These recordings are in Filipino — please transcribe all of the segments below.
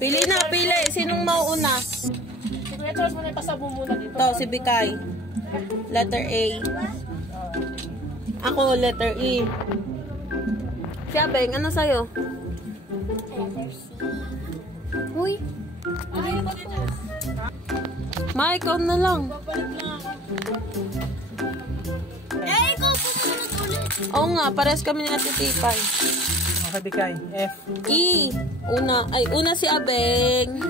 Pili na, pili. Sinong mauuna? Si Kuya Charles mo na ipasabo muna dito. Ito, si Bikay. Letter A. Ako, letter E. Si Abeng, ano sa'yo? Letter C. Uy. Ma, ikaw na lang. Ikaw po sunod ulit. Oo nga, pares kami ni Ate Tipay. Okay, Bikay. F. E. Una si Abeng.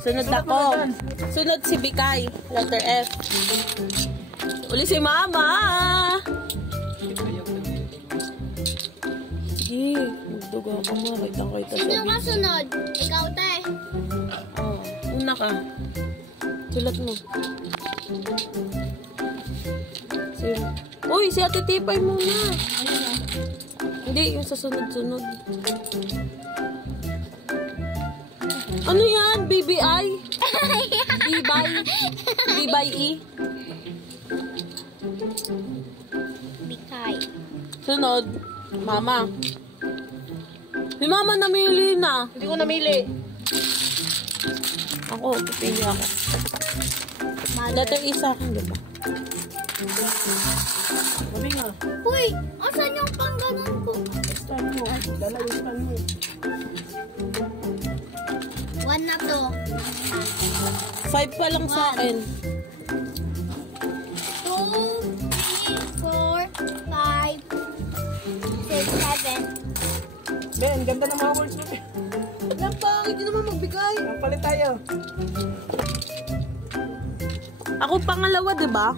Sunod ako. Sunod si Bikay. Letter F. Uli si Mama. Sige, magduga ako mo. Kitang-kita sa Sino ka sunod? Ikaw, te. Oh, una ka. Sulat mo. Uy, si Ate Tipay muna. Hindi, yung sa sunod-sunod. Ano yan? BBI? B-by E? Bikay. Sunod. Mama. Si Mama namili na. Hindi ko namili. Ako, pipili ako. Letter E sa akin, diba? Sabi nga. Uy, asan yung pangganon ko? Stand mo. Dala yung stand mo. 1 na to. 5 pa lang sa akin. 2, 3, 4, 5, 6, 7. Ben, ganda ng mga words mo. Ang pangit, hindi naman magbigay. Palit tayo. Ako pangalawa, diba?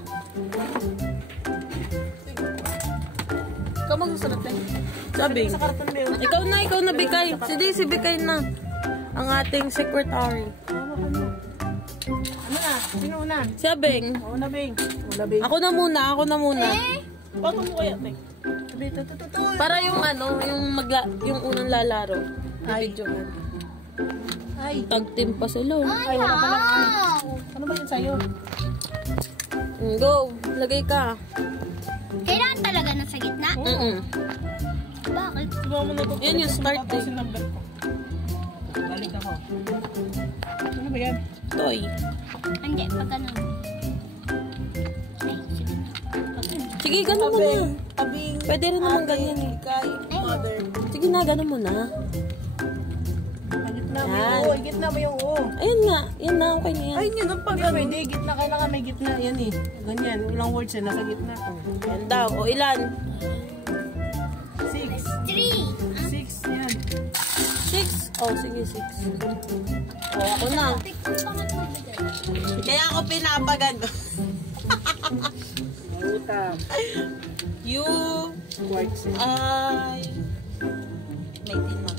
Ikaw magsusulat eh. Sabi. Sa karton mo yun. Ikaw na Bikay. Si Bikay na. Ang ating secretary. Ano na? Sino una? Si Abeng. Ako na, Bing. Una, Bing. Ako na muna. Bago mo kaya, Bing. Para yung yung unang lalaro. Ay. Videohan. Ay. Tag team pa sila. Ay, wala pa lang. Ano ba yun sa'yo? Go. Lagay ka. Kailangan talaga nasa gitna? Bakit? Diba mo na ito? Yan yung start eh. Yung number ko. Balik ako. Ano ba yan? Toy. Hindi, pag ano. Ay, sige na. Sige, ganun mo na. Abing. Pwede rin naman ganyan eh. Kay mother. Sige na, ganun mo na. Gitna mo yung O. Gitna mo yung O. Ayun nga. Yan na, okay na yan. Ay, yun ang pag pwede. Gitna, kailangan may gitna. Yan eh. Ganyan. Walang words yan. Nasa gitna. Yan daw. O ilan? 6. 3. 6. Yan. 6? Oh, sige, 6. O, ako na. Kaya ako pinapagano. Utang. You Quartz. ay... May na.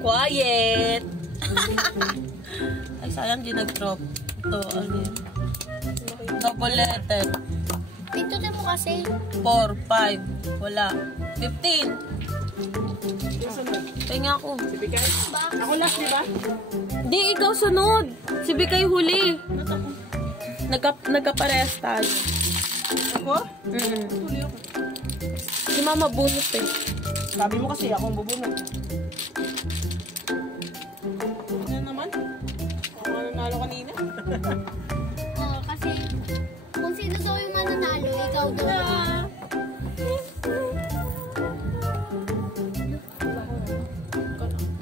Quiet! Ay, sayang di nag-drop. Ito, ano yun? Double letter. Pintutin mo kasi. 4, 5, wala. 15. Kaya ako. Si Bikay? Ako last, di ba? Di, ikaw sunod. Si Bikay huli. Nagkaparehas tayo. Ako? Tuloy ako. Si Mama bunot eh. Sabi mo kasi ako ang bubunot. Ano naman? Ako nga nanalo kanina. Oo, kasi kung sino daw yung mananalo, ikaw daw.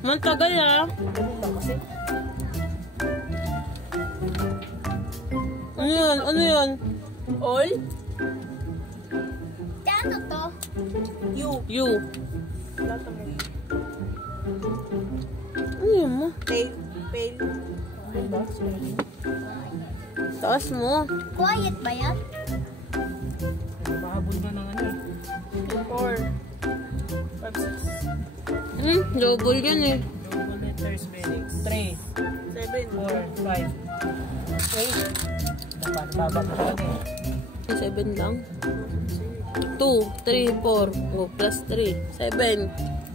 Mantagal ah. Ganun lang kasi. Ano yun? Ano yun? All? Ano to? You. Lahat ng mga. Ano yun mo? Pale. Ano ba? Spelling. Taas mo. Quiet ba yan? Mahabol na ng ano eh. 4, 5, 6. Double yun eh. Double letters spelling. 3, 7, 4, 5, 8. Dapat babak na lang eh. 7 lang. 2, 3, 4. Oh, plus 3. 7.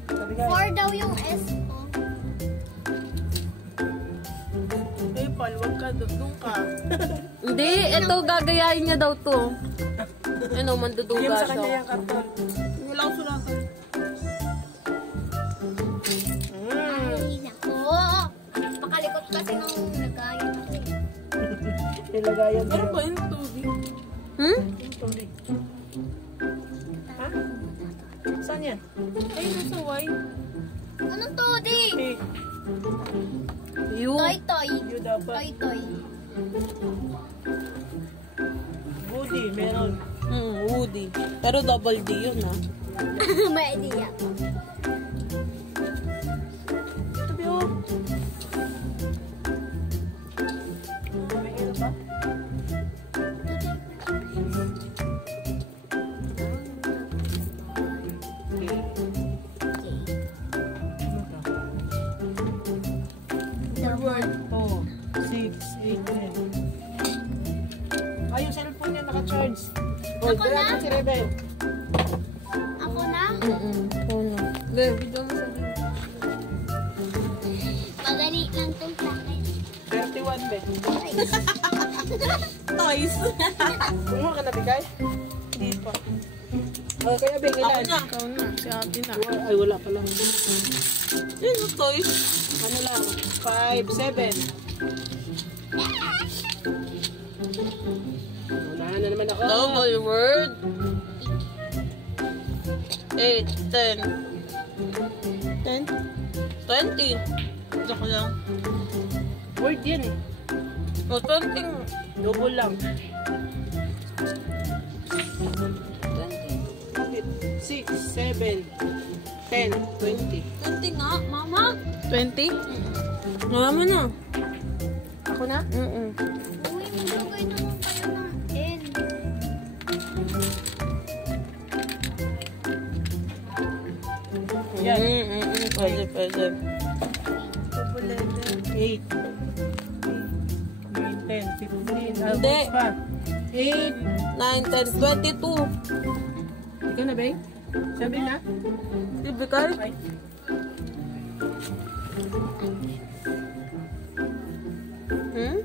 Sabi ka 4 daw yung S ko. eh, Paul, wag ka, doon ka. Hindi, ito gagayahin niya daw to. Ano, Bigyan manduduga sa kanya siya. yung karton. Wala ko sulatan. Nilagayan Meron ko. ba yung tubig? Hmm? Tubig. Ha? Saan yan? Ay, nasa wine. Anong todi? Eh, You. Toy. yun dapat. Toy. Woody, meron. Woody. Pero double D yun, ha? May idea. Tabi oh. May ano ba? Okay. Double. 2, 6, 8, 10. Ay, yung cellphone niya naka-charge. Oh, Ako dala na? mo si Rebel. Ako na? Puno. Be, video mo sa akin. Madali lang tong sa akin. 31, be. Toys. Kumuha ka na, Bigay? Hindi pa. Oh, kaya, Beng, Ako ilan? na. Ikaw na, si ate na. Ay, wala pa lang. Yun yung toys. Ano lang? 5, 7. Unahan na naman ako. Double word. 8, 10. 10? 20. Joke lang. Word yan eh. O, 20. Double lang. 20. 6, 7, 10, 20. 20 nga, mama. 20? Mama mo na. Ako na? Mm-mm. Uy, maglagay naman kayo ng N. Yan. Pwede. 8, 9, 10, 15. Hindi. Pa. 8. 9, 10, 22. Ikaw na, Beng? Sabi na? Typical. Ay. Hmm?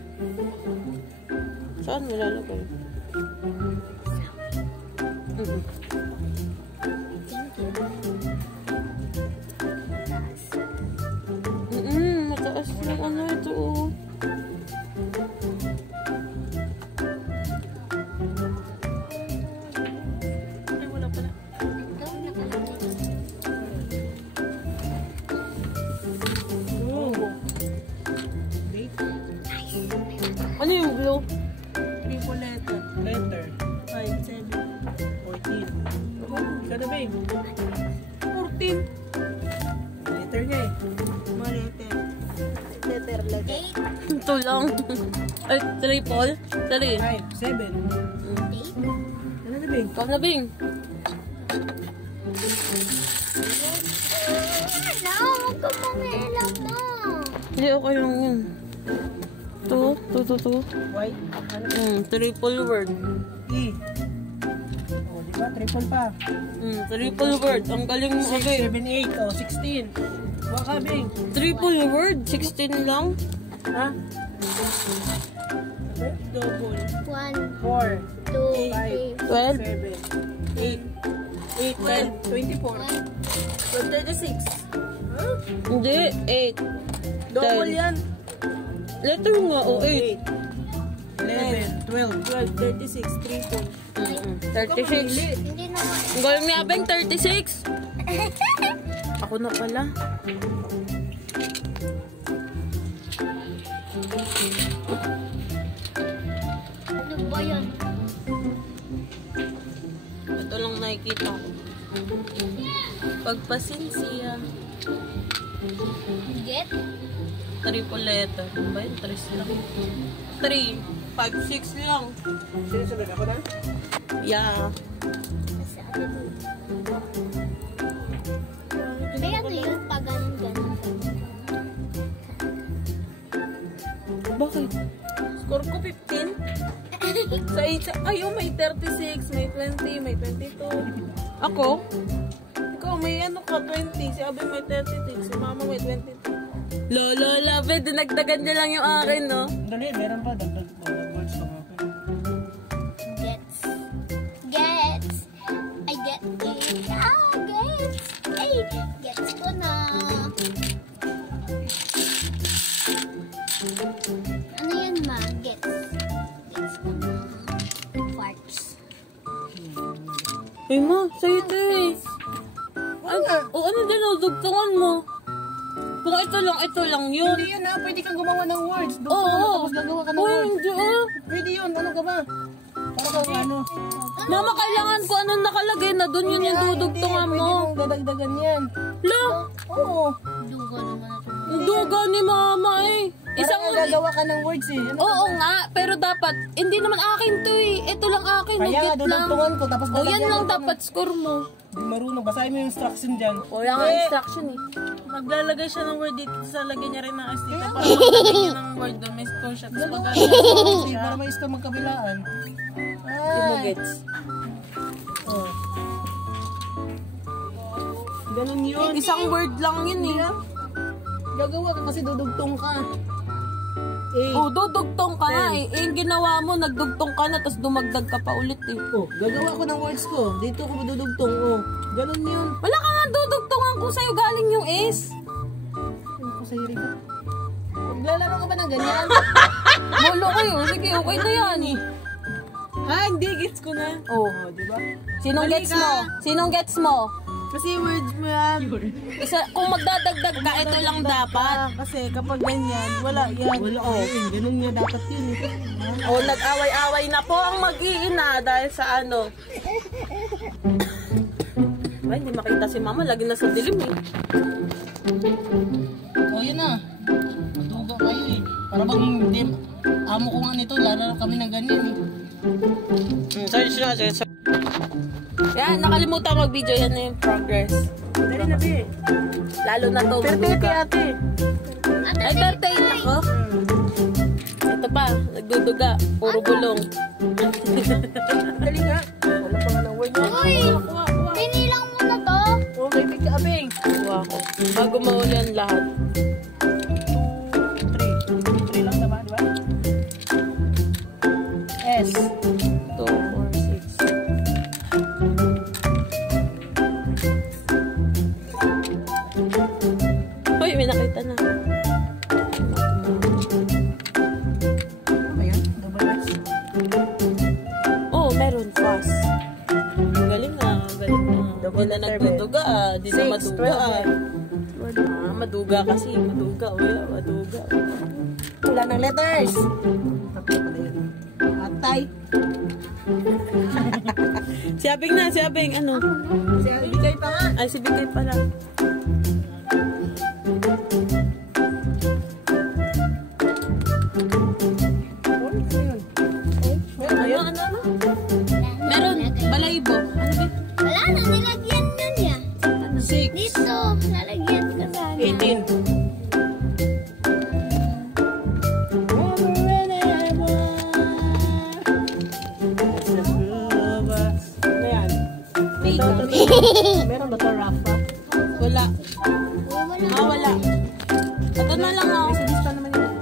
Saan nilalagay? Mataas yung ano ito, oh. Ay, wala pala. Ito, nakalagay. Oh. 8. Ano yung blue? Triple letter. Letter. 5, 7. 14. Ikaw na, Beng? 14. Letter niya eh. Mga letter. Letter. 8. Ito lang. Ay, triple? 3. 5, 7. 8. Ano na, Beng? Ikaw na, Bing. No, huwag ka mangilam mo. Hindi, okay lang yun. 2. White. Ano? Triple word. E. Oh, di ba? Triple pa. Triple word. Ang galing mo, 6, okay. 7, 8. Oh, 16. Baka, Beng. Triple word? 16 lang? Ha? Double. 1, 4, 2, 5, 12? 7, 8, 8, 12, 24. 36. Hindi, 8. Double 10. yan. Letter nga, o 8. 11, 12. 12, 36, triple. 36. Hindi naman. Ang galing ni Abeng, 36. Ako na pala. Ano ba yun? Ito lang nakikita ko. Pagpasinsiya. Get? Triple letter. Ano ba yun? 3 lang. 3. 5, 6 lang. Sino sunod? Ako na? Yeah. Sa ano dun? May ano yun? Pag ganun. Bakit? Score ko 15. Sa 8, ay, oh, may 36, may 20, may 22. Ako? Ikaw, may ano ka, 20. Si Abby may 36, si Mama may 22. Lolo, love it. Dinagdagan niya lang yung akin, no? Dali, meron pa. Dagdag words pa nga. Gets. I get it. Gets. Ay, gets ko na. Ano yan, ma? Gets. Ay ma, sa'yo ito eh. Ay, o ano din, dugtungan mo. Kung ito lang yun. Hindi yun ha, pwede kang gumawa ng words. Oo. Tapos gagawa ka ng Uy, words. hindi ah. Pwede yun, ano ka ba? Para ka ano? Mama, kailangan ko anong nakalagay na doon yun yung dudugtungan Pwede mo. mong dadagdagan yan. Lo, Oo. Dugo naman ako. ang duga ni mama eh. Isang gagawa ka ng words eh. Ano? Oo nga, pero dapat, hindi naman akin to eh. Ito lang akin, Kaya nga, higit lang. dudugtungan ko. Tapos O yan lalagyan lang ko dapat score mo. Hindi marunong. Basahin mo yung instruction dyan. O yan nga instruction eh. Maglalagay siya ng word dito, sa lagyan niya rin ng sticker para maglagay niya ng word doon. May score siya. Tapos pag Kasi para may score magkabilaan. Hindi mo gets. Oh. Ganun yun. Isang word lang yun eh. Gagawa ka kasi dudugtong ka. O, dudugtong ka nga eh. Eh, yung ginawa mo, nagdugtong ka na, tapos dumagdag ka pa ulit eh. Oh, gagawa ko ng words ko. Dito ko dudugtong. Oh, ganun yun. Wala ka nga dudugtongan kung sa'yo galing yung S. Ano ko sa'yo rin ka? Maglalaro ka ba ng ganyan? Bolo kayo. Sige, okay na yan eh. ha, hindi, gets ko na. Oh. Di ba? Sinong Mali gets ka. mo? Sinong gets mo? Kasi words mo yan. Isa, kung magdadagdag ka, ito lang dapat. Kasi kapag ganyan, wala yan. Wala ko yun. Ganun nga dapat yun. O, nag-away-away na po ang mag-iina dahil sa ano. Ay, hindi makita si mama. Lagi na sa dilim eh. Oh, yun na. Matuga kayo eh. Para bang hindi, amo ko nga nito, lara kami ng ganyan eh. Search na, search. Yan, nakalimutan mag-video. Yan na yung progress. Dali na, be. Lalo na to. Perfect ate. Ay, 13 ako. Ito pa, nagduduga. Puro bulong. Dali nga. Wala pa nga ng word. Uy! Binilang mo na to. Okay, big ka, abeng. Kuha ko. Bago mahuli ang lahat. 3 lang naman, di ba? S. 2, 4, 6. Hoy, may nakita na. Ano ba yan? Double S. Oh, meron. Fast. Galing na. Galing na. Hindi na nagduduga ah. Di na 6, maduga 12, ah. Maduga kasi. Maduga. Wala, maduga. Wala ng letters. Tatlo pala yun. Atay. Si Abing na. Si Abing. Ano? Si Bigay pa nga. Ay, si Bigay pala. Ano? Meron. Balaybo. Ano ba? Wala na, nilagyan na niya. 6. Dito, lalagyan ka sana. 18. Meron ba ito, Rafa? Wala. Wala. Ah, wala. Ito na lang oh. Sa lista naman yun.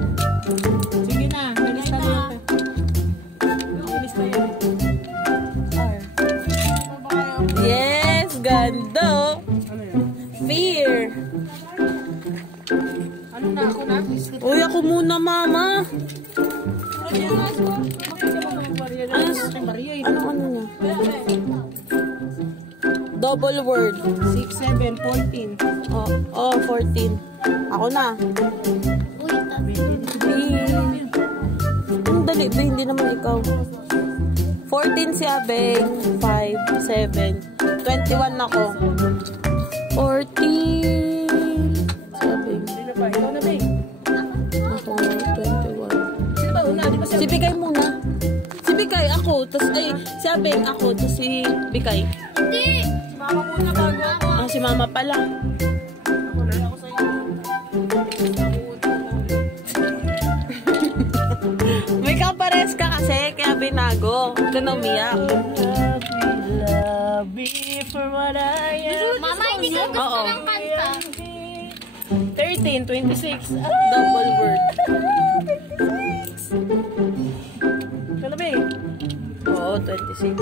Sige na, may lista na yun. May lista yun. R. Yes, ganda. Ano yun? Fear. Ano na ako na? Uy, ako muna, mama. Ano niya? Double word. 6, 7, 14. Oh, 14. Ako na. Uy, tabi. Ang dali ba? Hindi naman ikaw. 14 si Abeng. 5, 7. 21 ako. 14. Si Abeng. Hindi na pa. Ikaw na ba eh? Ako, 21. Sino ba una? Di ba Si Bikay muna. Si Bikay, ako. Tapos, ay, si Abeng, ako. Tapos si Bikay. Hindi. Mama muna bago ako. Ah, si Mama pala. Ako sa'yo. May kapares ka kasi, kaya binago. Huwag ka na umiyak. Love me for what I am. Mama, hindi ka gusto Oo. ng kanta. 13, 26. Double word. Ikaw na ba eh? Oo, 26.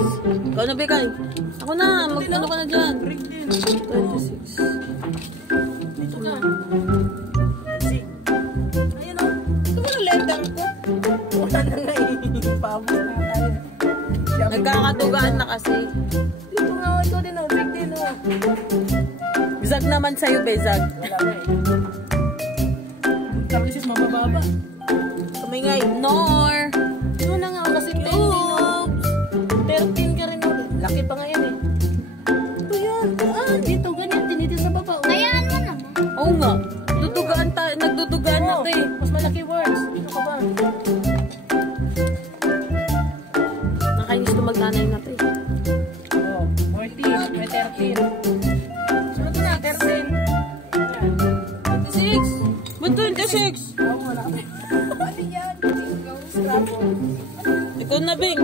Ikaw na, Bikay. Ako na, magkano ka na dyan. 26. Dito ka. Ayun o. Ito mo yung letter ko. Wala na nga eh. Pabos na tayo. Nagkakatugaan na kasi. Dito nga din oh. Big din oh. Zag naman sa'yo, Bezag. Wala na eh. Tapos is mabababa. Kami nga, ignore. Ano na nga kasi 10 din oh. 13 ka rin oh. Laki pa nga yan eh. Ito yan. Ah, dito ganyan. Dinito sa baba oh. Hayaan mo naman. Oo nga. Nagdudugaan na to eh. Mas malaki words. Ano ka ba? Nakainis to magnanay na to eh. Oh, 14. May 13. Sunod na, 13. Yan. 26! Ba't 26? Oo, wala ka. Ano yan? Scrabble. Ikaw na, Bing.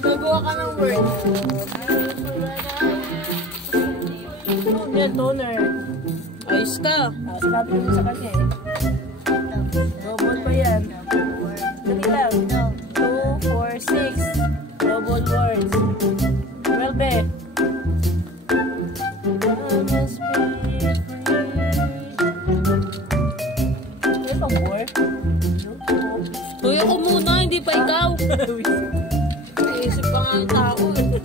Gagawa ka ng word. Oh, yan, toner. Ayos ka. Sabi ko sa kanya eh. Double pa yan. Dali lang. 2, 4, 6. Double words. 12 eh. Ano pang word? Uy, ako muna, hindi pa ikaw. Iisip pa nga ang tao eh.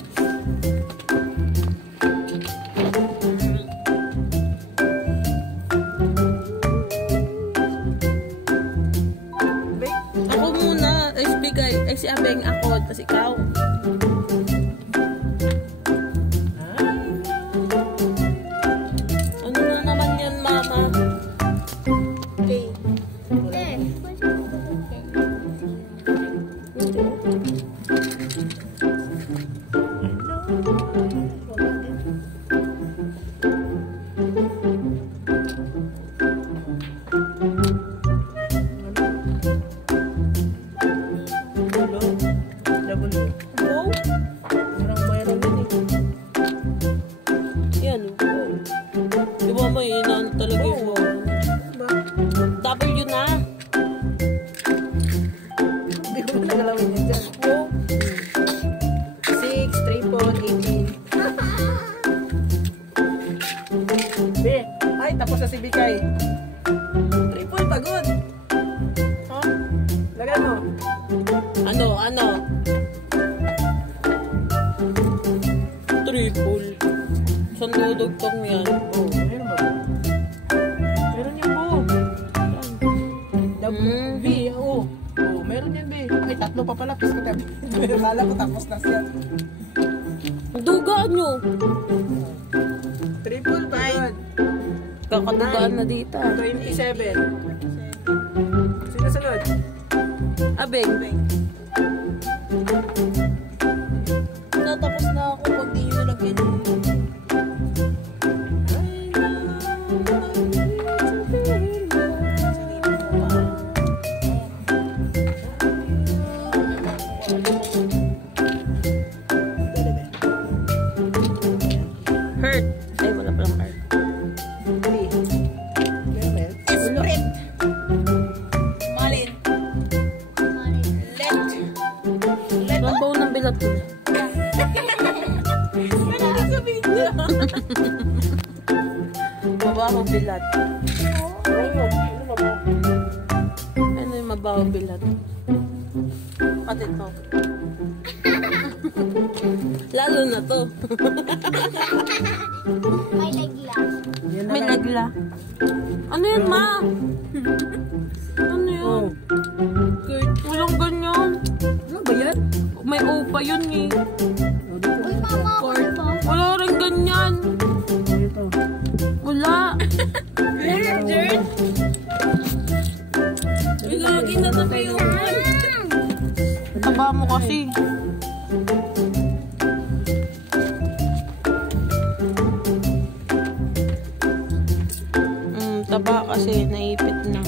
Ako muna, ay si Abeng ako, tapos ikaw. Ano na naman yan, Mama? Okay. Eh. Mayroon din eh. Yan, di ba may inaan talaga yung W na. Hindi ko na nagalawin yan dyan. 6, triple, 18. Be, ay tapos na si Bikay. Triple, pagod. Ha? Lagay mo. Ano? Triple. Saan dudugtong yan? Oh, meron ba? Meron yan, Bo. B, oh. Oh, meron yan, B. Ay, tatlo pa pala. Pis ko tayo. Kala ko tapos na siya. Dugaan nyo. Triple, pagod. Kakadugaan na dito. 27. Sino sunod? Abeng. Natapos na ako pag di nyo nalagyan yun. Hurt. Ay, wala palang hurt. Esprit. Malin. Labaw ng bilat ko. Ano sabihin niya? Mabawang bilat. Ano yung mabawang bilat? Pati to. Lalo na to. May legla. May nagla. Ano yun, Ma? Ano yun? Kurt, walang ganyan. Ano ba yan? May O pa yun eh. Uy, mama, ako ba? Wala rin ganyan. Ito. Wala. Dirt. Uy, lagi na tabi yung Taba mo kasi. Taba kasi naipit na.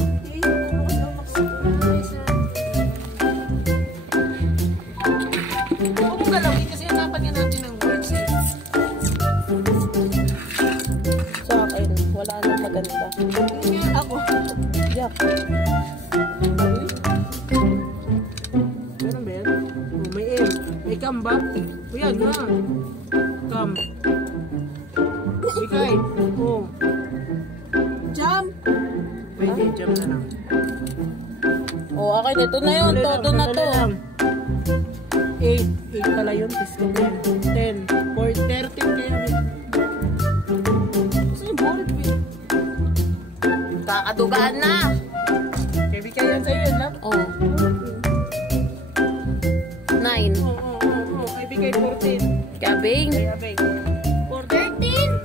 Huwag mo galawin kasi hanapan nga natin ng words eh. Sa akin, wala na maganda. Ako. Yak. Meron ba yan? Oh, may M. May cam ba? O yan ha. Cam. Bikay. Oh. Jump. Pwede, jump na lang. O, akin, ito na yun. Todo na to. 8. 8 pala yun. 10. 10. 13 kaya Magkakadugaan na. Kaya yan sa'yo yun lang. Oh. 9. Oo. Ibigay 14. Kabing. Kaya big. 13.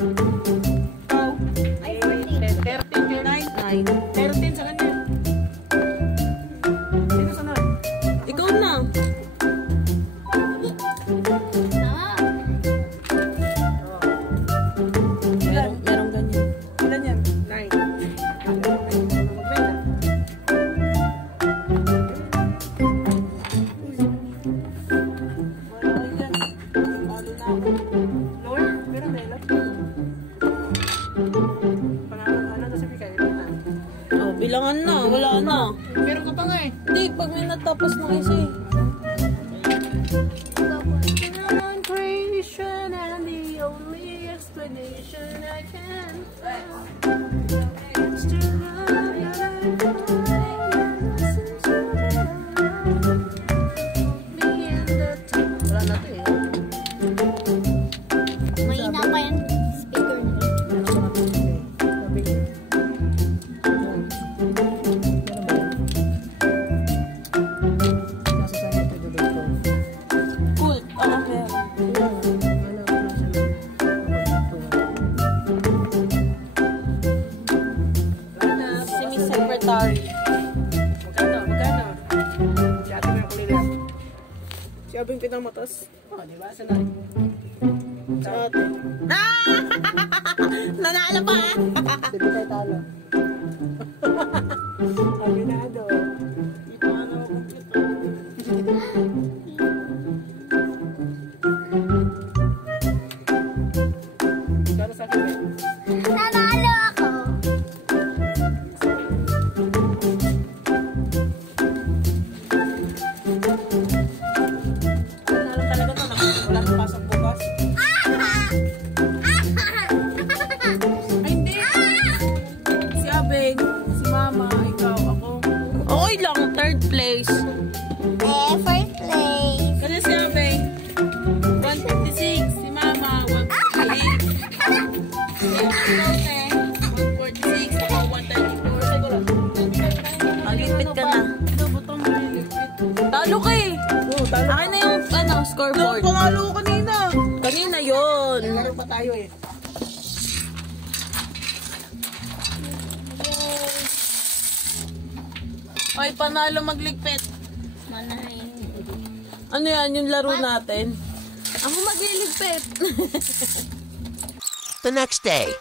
Ikaw. Ay, 14. 13 kay 9. 9. 13 sa kanya. Sino sunod? Ikaw na. Ah, Merong ganyan. Ilan yan? 9. Oh, bilangan na. Wala na. Meron ka pa nga eh. Hindi, pag may natapos ng isa eh. Creation and the only explanation I can find is to love you and listen to me in the time. Wala na ito eh. mahina pa yan. Speaker nila. Cool. Ah, meron. Si Miss Secretary. Magkano? Si ate may kulilat. Si abing pinamatas. Oh, di ba? Sanay. Si ate. Nanalo pa! Hindi tayo talo. Aminado. Hindi pa nga complete. Kano sa akin eh? Nanalo ako. Ano talaga to? Wala nang pasok bukas. Ay, hindi. Si Abeng, si Mama, ikaw, ako. Okay lang, third place. First place. Kasi si Abeng, 156. Si Mama, 158. Si Ate, 146. Ako, 134. Ang lipit ka na. Ito, butong malilipit. Talo ka eh. Oo, talo. Akin na yung scoreboard. Pangalo ko kanina. Kanina yun. Laro pa tayo eh. Ay, panalo magligpit. Manahin. Ano yan, yung laro natin? Ako magliligpit. The next day.